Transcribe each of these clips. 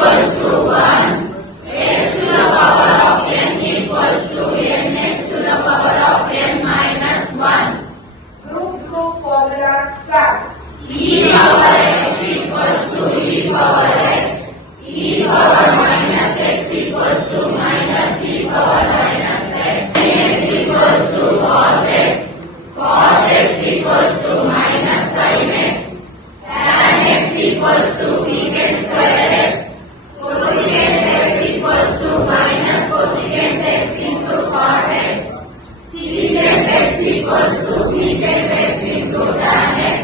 equals to 1. X to the power of n equals to nx to the power of n minus 1. Group formula start. E power x equals to e power x. E power minus x equals to minus e power minus x. X equals to cos x. Cos x equals to minus sin x. Tan x equals to secant square x. Cosecant x equals to minus cosecant x into cot x. Secant x equals to secant x into tan x.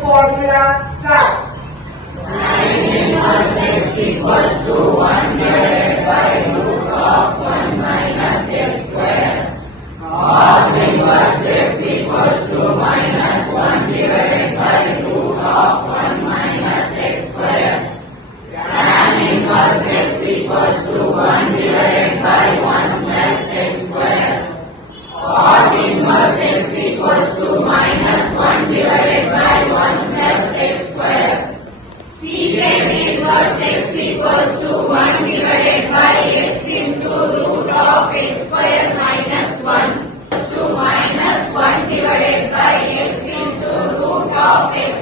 Formula start. Sin inverse x equals to 1 divided by root of 1 minus x square. Cos inverse x equals to minus 1 divided by root of 1 minus x square. Tan inverse x equals to 1 divided by 1 plus x square. Cot inverse x equals to minus 1 divided by 1 plus x square. Secant inverse x equals to 1 divided by x into root of x square minus 1 to minus 1 divided by x into root of x